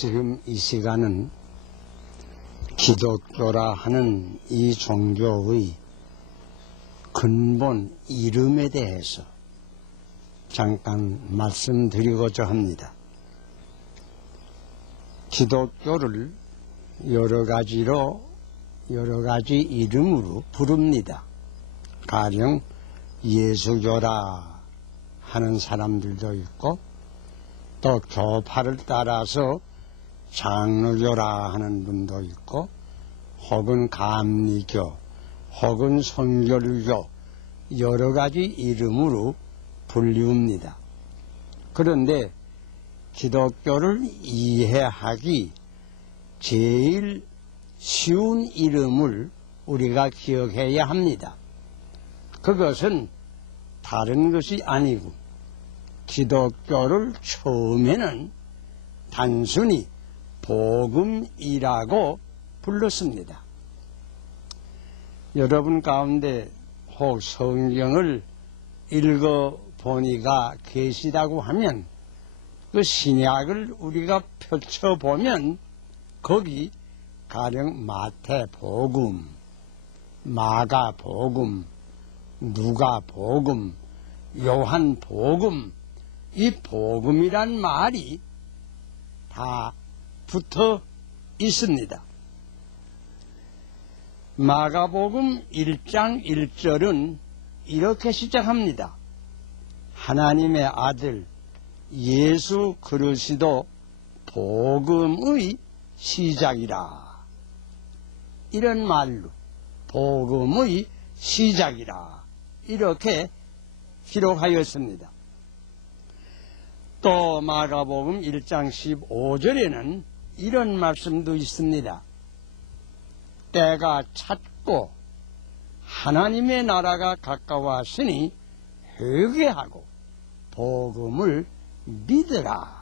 지금 이 시간은 기독교라 하는 이 종교의 근본 이름에 대해서 잠깐 말씀드리고자 합니다. 기독교를 여러 가지 이름으로 부릅니다. 가령 예수교라 하는 사람들도 있고, 또 교파를 따라서 장로교라 하는 분도 있고, 혹은 감리교, 혹은 성결교, 여러 가지 이름으로 불리웁니다. 그런데 기독교를 이해하기 제일 쉬운 이름을 우리가 기억해야 합니다. 그것은 다른 것이 아니고 기독교를 처음에는 단순히 복음이라고 불렀습니다. 여러분 가운데 혹 성경을 읽어보니가 계시다고 하면 그 신약을 우리가 펼쳐보면 거기 가령 마태복음, 마가복음, 누가복음, 요한복음, 이 복음이란 말이 다 붙어 있습니다. 마가복음 1장 1절은 이렇게 시작합니다. 하나님의 아들 예수 그리스도 복음의 시작이라. 이런 말로 복음의 시작이라 이렇게 기록하였습니다. 또 마가복음 1장 15절에는 이런 말씀도 있습니다. 때가 찼고 하나님의 나라가 가까웠으니 회개하고 복음을 믿으라.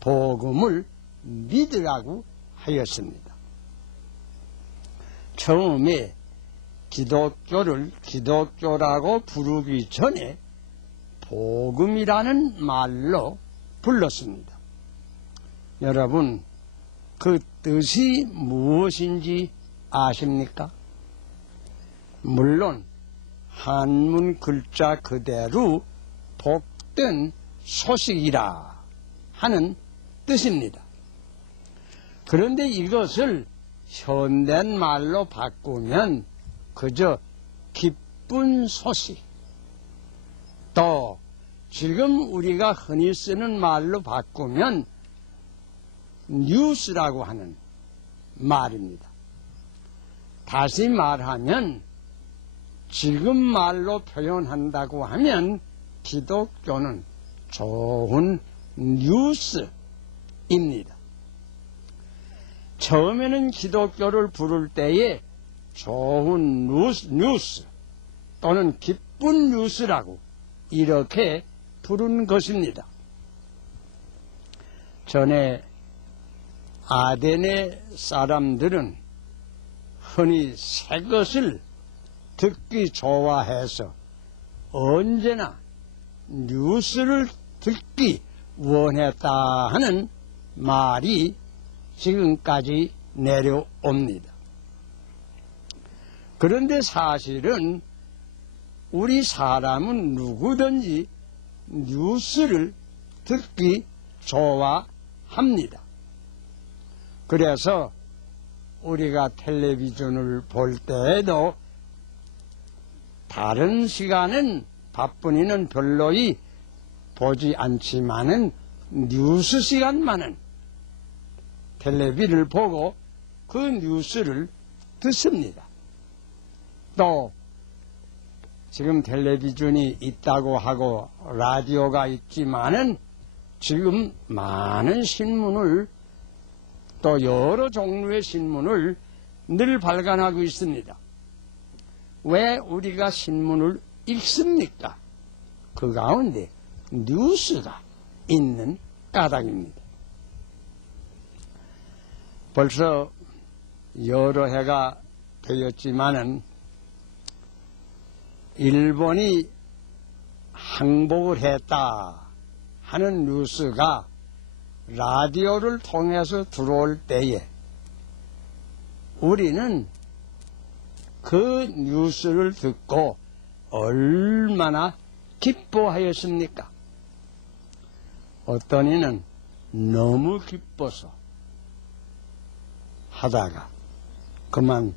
복음을 믿으라고 하였습니다. 처음에 기독교를 기독교라고 부르기 전에 복음이라는 말로 불렀습니다. 여러분, 그 뜻이 무엇인지 아십니까? 물론 한문 글자 그대로 복된 소식이라 하는 뜻입니다. 그런데 이것을 현대말로 바꾸면 그저 기쁜 소식, 또 지금 우리가 흔히 쓰는 말로 바꾸면 뉴스라고 하는 말입니다. 다시 말하면 지금 말로 표현한다고 하면 기독교는 좋은 뉴스입니다. 처음에는 기독교를 부를 때에 좋은 뉴스 또는 기쁜 뉴스라고 이렇게 부른 것입니다. 전에 아덴의 사람들은 흔히 새 것을 듣기 좋아해서 언제나 뉴스를 듣기 원했다 하는 말이 지금까지 내려옵니다. 그런데 사실은 우리 사람은 누구든지 뉴스를 듣기 좋아합니다. 그래서 우리가 텔레비전을 볼 때에도 다른 시간은 바쁜이는 별로이 보지 않지만은 뉴스 시간만은 텔레비를 보고 그 뉴스를 듣습니다. 또 지금 텔레비전이 있다고 하고 라디오가 있지만은 지금 많은 신문을 또 여러 종류의 신문을 늘 발간하고 있습니다. 왜 우리가 신문을 읽습니까? 그 가운데 뉴스가 있는 까닭입니다. 벌써 여러 해가 되었지만은 일본이 항복을 했다 하는 뉴스가 라디오를 통해서 들어올 때에 우리는 그 뉴스를 듣고 얼마나 기뻐하였습니까? 어떤 이는 너무 기뻐서 하다가 그만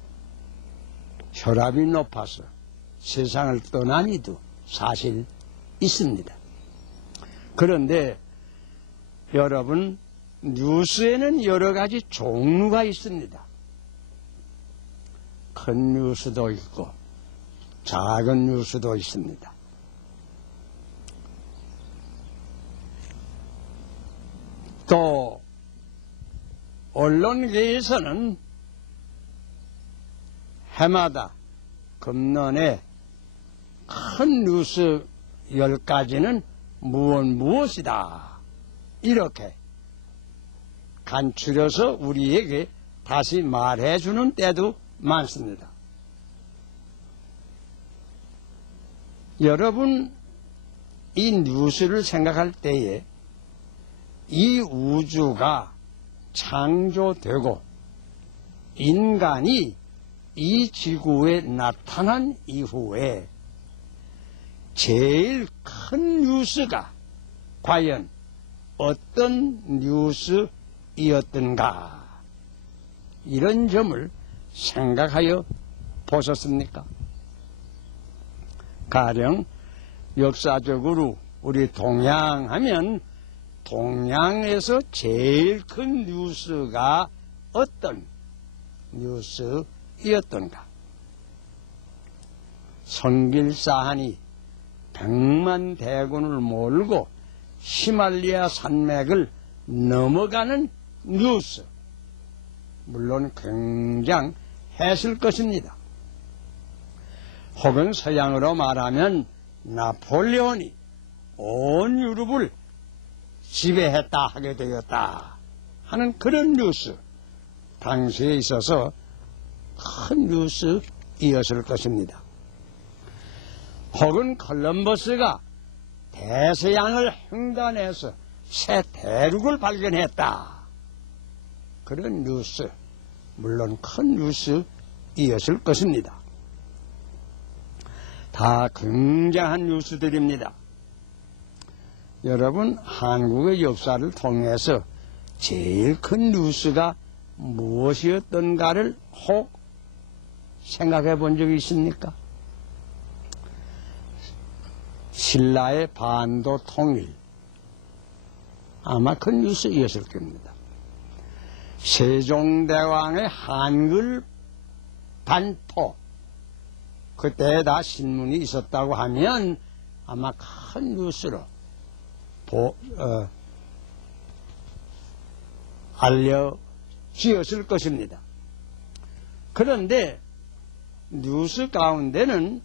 혈압이 높아서 세상을 떠난 이도 사실 있습니다. 그런데 여러분, 뉴스에는 여러 가지 종류가 있습니다. 큰 뉴스도 있고 작은 뉴스도 있습니다. 또 언론계에서는 해마다 금년에 큰 뉴스 10가지는 무엇이다 이렇게 간추려서 우리에게 다시 말해주는 때도 많습니다. 여러분, 이 뉴스를 생각할 때에 이 우주가 창조되고 인간이 이 지구에 나타난 이후에 제일 큰 뉴스가 과연 어떤 뉴스이었던가, 이런 점을 생각하여 보셨습니까? 가령 역사적으로 우리 동양하면 동양에서 제일 큰 뉴스가 어떤 뉴스이었던가? 성길사한이 100만 대군을 몰고 히말라야 산맥을 넘어가는 뉴스, 물론 굉장했을 것입니다. 혹은 서양으로 말하면 나폴레온이 온 유럽을 지배했다 하게 되었다 하는 그런 뉴스, 당시에 있어서 큰 뉴스이었을 것입니다. 혹은 콜럼버스가 대서양을 횡단해서 새 대륙을 발견했다, 그런 뉴스, 물론 큰 뉴스이었을 것입니다. 다 굉장한 뉴스들입니다. 여러분, 한국의 역사를 통해서 제일 큰 뉴스가 무엇이었던가를 혹 생각해 본 적이 있습니까? 신라의 반도 통일, 아마 큰 뉴스이었을 겁니다. 세종대왕의 한글 반포, 그때 다 신문이 있었다고 하면 아마 큰 뉴스로 알려지었을 것입니다. 그런데 뉴스 가운데는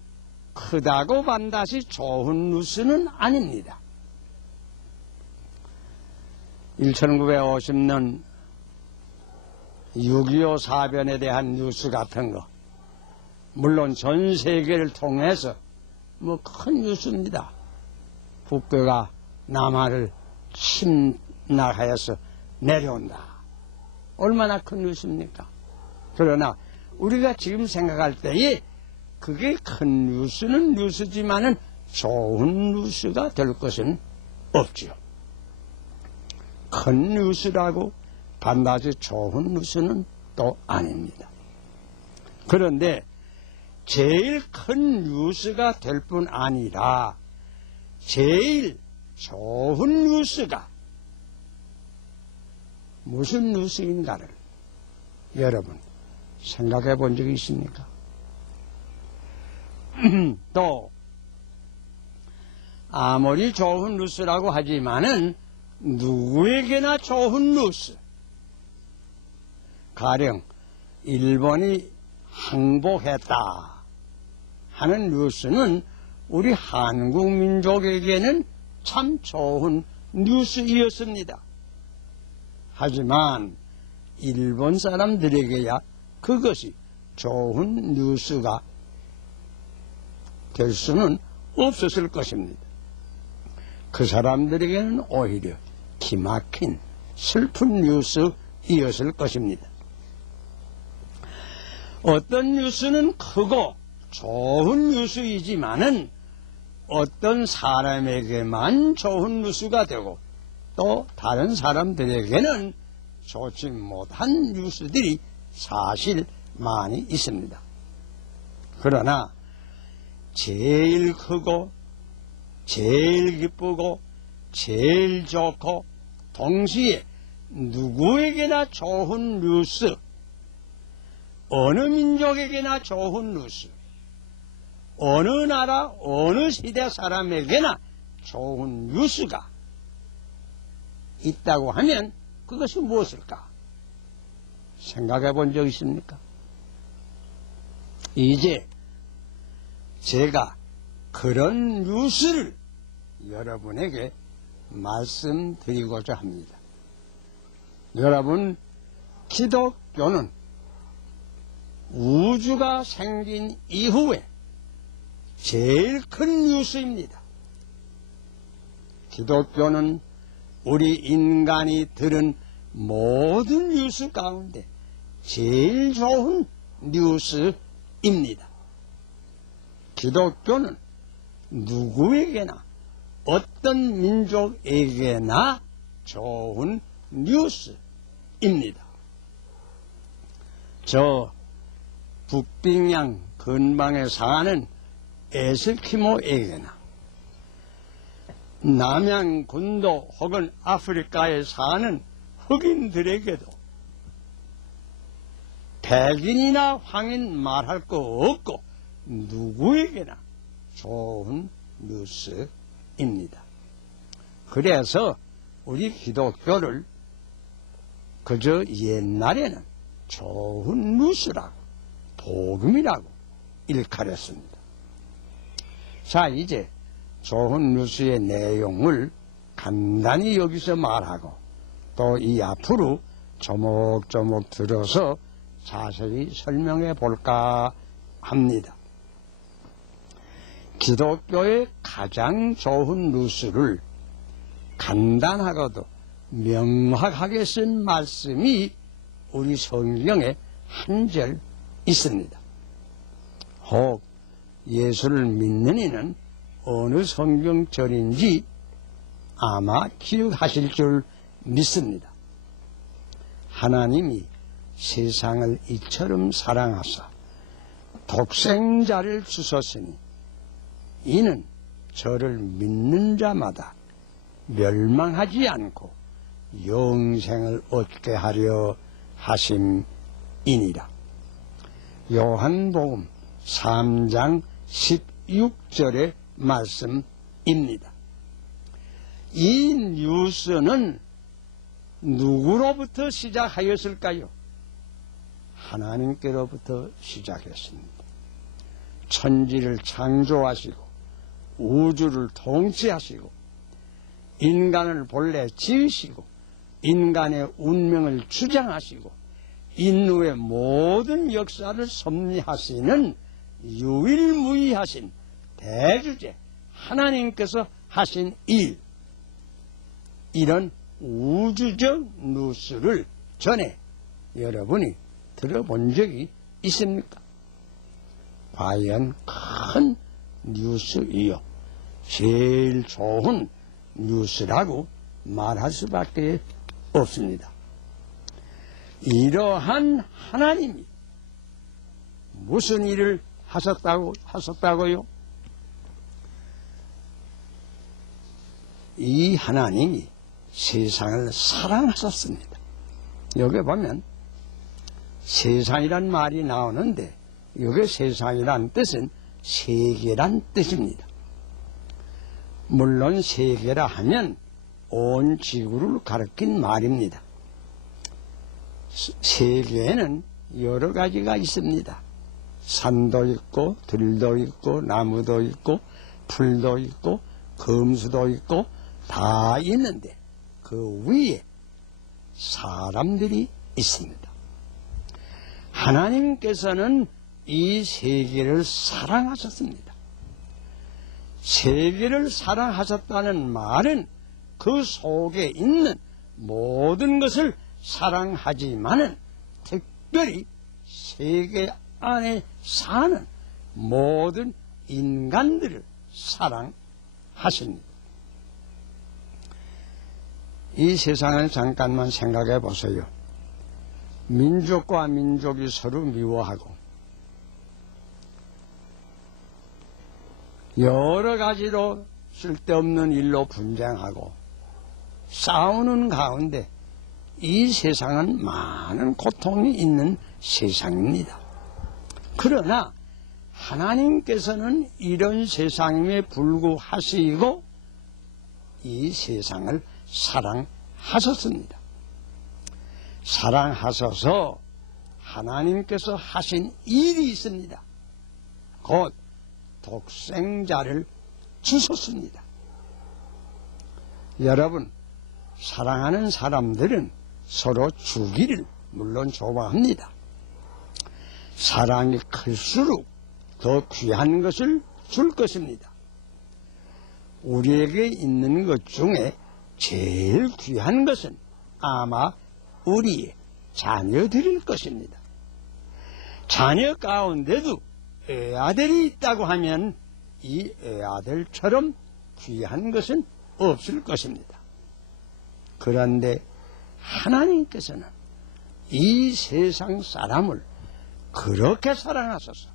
크다고 반드시 좋은 뉴스는 아닙니다. 1950년 6.25 사변에 대한 뉴스 같은 거, 물론 전 세계를 통해서 뭐 큰 뉴스입니다. 북괴가 남한을 침략하여서 내려온다, 얼마나 큰 뉴스입니까? 그러나 우리가 지금 생각할 때에 그게 큰 뉴스는 뉴스지만은 좋은 뉴스가 될 것은 없지요. 큰 뉴스라고 반드시 좋은 뉴스는 또 아닙니다. 그런데 제일 큰 뉴스가 될 뿐 아니라 제일 좋은 뉴스가 무슨 뉴스인가를 여러분 생각해 본 적이 있습니까? 또 아무리 좋은 뉴스라고 하지만은 누구에게나 좋은 뉴스, 가령 일본이 항복했다 하는 뉴스는 우리 한국 민족에게는 참 좋은 뉴스이었습니다. 하지만 일본 사람들에게야 그것이 좋은 뉴스가 될 수는 없었을 것입니다. 그 사람들에게는 오히려 기막힌 슬픈 뉴스이었을 것입니다. 어떤 뉴스는 크고 좋은 뉴스이지만은 어떤 사람에게만 좋은 뉴스가 되고 또 다른 사람들에게는 좋지 못한 뉴스들이 사실 많이 있습니다. 그러나 제일 크고 제일 기쁘고 제일 좋고 동시에 누구에게나 좋은 뉴스, 어느 민족에게나 좋은 뉴스, 어느 나라 어느 시대 사람에게나 좋은 뉴스가 있다고 하면 그것이 무엇일까? 생각해 본 적 있습니까? 이제 제가 그런 뉴스를 여러분에게 말씀드리고자 합니다. 여러분, 기독교는 우주가 생긴 이후에 제일 큰 뉴스입니다. 기독교는 우리 인간이 들은 모든 뉴스 가운데 제일 좋은 뉴스입니다. 기독교는 누구에게나 어떤 민족에게나 좋은 뉴스입니다. 저 북빙양 근방에 사는 에스키모에게나 남양군도 혹은 아프리카에 사는 흑인들에게도 백인이나 황인 말할 거 없고 누구에게나 좋은 뉴스입니다. 그래서 우리 기독교를 그저 옛날에는 좋은 뉴스라고 복음이라고 일컬었습니다. 자, 이제 좋은 뉴스의 내용을 간단히 여기서 말하고 또 이 앞으로 조목조목 들어서 자세히 설명해 볼까 합니다. 기독교의 가장 좋은 뉴스를 간단하고도 명확하게 쓴 말씀이 우리 성경에 한 절 있습니다. 혹 예수를 믿는 이는 어느 성경절인지 아마 기억하실 줄 믿습니다. 하나님이 세상을 이처럼 사랑하사 독생자를 주셨으니 이는 저를 믿는 자마다 멸망하지 않고 영생을 얻게 하려 하심이니라. 요한복음 3장 16절의 말씀입니다. 이 뉴스는 누구로부터 시작하였을까요? 하나님께로부터 시작했습니다. 천지를 창조하시고 우주를 통치하시고 인간을 본래 지으시고 인간의 운명을 주장하시고 인류의 모든 역사를 섭리하시는 유일무이하신 대주제 하나님께서 하신 일, 이런 우주적 뉴스를 전에 여러분이 들어본 적이 있습니까? 과연 큰 뉴스이요, 제일 좋은 뉴스라고 말할 수밖에 없습니다. 이러한 하나님이 무슨 일을 하셨다고요? 이 하나님이 세상을 사랑하셨습니다. 여기 보면 세상이란 말이 나오는데 여기 세상이란 뜻은 세계란 뜻입니다. 물론 세계라 하면 온 지구를 가리킨 말입니다. 세계에는 여러 가지가 있습니다. 산도 있고 들도 있고 나무도 있고 풀도 있고 금수도 있고 다 있는데 그 위에 사람들이 있습니다. 하나님께서는 이 세계를 사랑하셨습니다. 세계를 사랑하셨다는 말은 그 속에 있는 모든 것을 사랑하지만은 특별히 세계 안에 사는 모든 인간들을 사랑하십니다. 이 세상을 잠깐만 생각해 보세요. 민족과 민족이 서로 미워하고 여러 가지로 쓸데없는 일로 분쟁하고 싸우는 가운데 이 세상은 많은 고통이 있는 세상입니다. 그러나 하나님께서는 이런 세상에 불구하시고 이 세상을 사랑하셨습니다. 사랑하셔서 하나님께서 하신 일이 있습니다. 곧 독생자를 주셨습니다. 여러분, 사랑하는 사람들은 서로 주기를 물론 좋아합니다. 사랑이 클수록 더 귀한 것을 줄 것입니다. 우리에게 있는 것 중에 제일 귀한 것은 아마 우리의 자녀들일 것입니다. 자녀 가운데도 애아들이 있다고 하면 이 애아들처럼 귀한 것은 없을 것입니다. 그런데 하나님께서는 이 세상 사람을 그렇게 사랑하셔서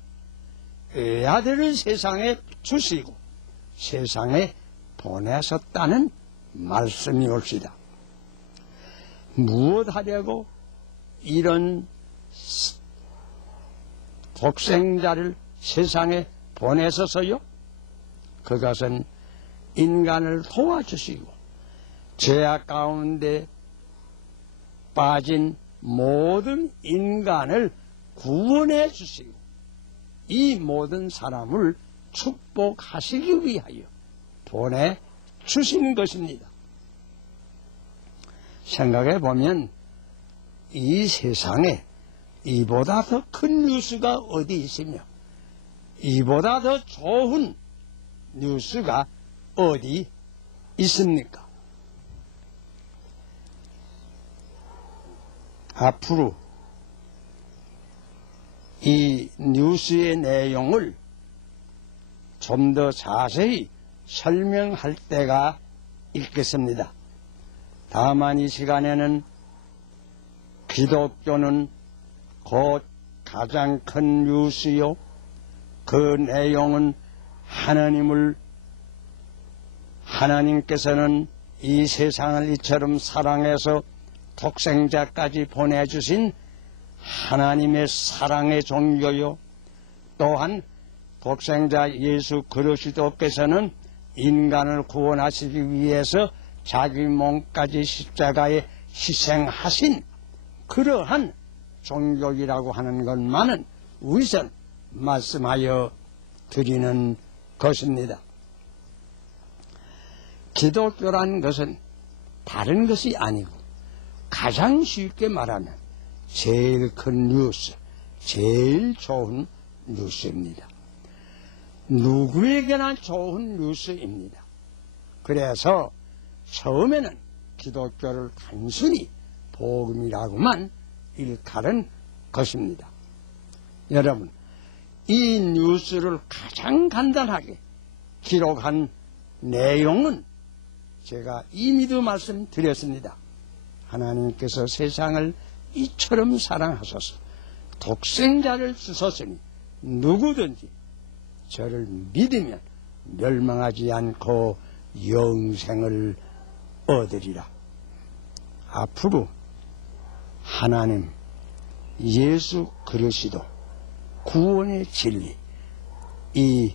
애아들을 세상에 주시고 세상에 보내셨다는 말씀이 옵시다. 무엇 하려고 이런 독생자를 세상에 보내셔서요? 그것은 인간을 도와주시고 죄악 가운데 빠진 모든 인간을 구원해 주시고 이 모든 사람을 축복하시기 위하여 보내주신 것입니다. 생각해 보면 이 세상에 이보다 더 큰 뉴스가 어디 있으며 이보다 더 좋은 뉴스가 어디 있습니까? 앞으로 이 뉴스의 내용을 좀 더 자세히 설명할 때가 있겠습니다. 다만 이 시간에는 기독교는 곧 가장 큰 뉴스요. 그 내용은 하나님께서는 이 세상을 이처럼 사랑해서 독생자까지 보내주신 하나님의 사랑의 종교요. 또한 독생자 예수 그리스도께서는 인간을 구원하시기 위해서 자기 몸까지 십자가에 희생하신 그러한 종교이라고 하는 것만은 우선 말씀하여 드리는 것입니다. 기독교란 것은 다른 것이 아니고 가장 쉽게 말하면 제일 큰 뉴스, 제일 좋은 뉴스입니다. 누구에게나 좋은 뉴스입니다. 그래서 처음에는 기독교를 단순히 복음이라고만 일컬은 것입니다. 여러분, 이 뉴스를 가장 간단하게 기록한 내용은 제가 이미도 말씀드렸습니다. 하나님께서 세상을 이처럼 사랑하셔서 독생자를 주셨으니 누구든지 저를 믿으면 멸망하지 않고 영생을 얻으리라. 앞으로 하나님, 예수 그리스도, 구원의 진리, 이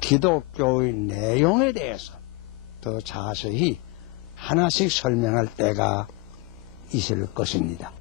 기독교의 내용에 대해서 더 자세히 하나씩 설명할 때가 있을 것입니다.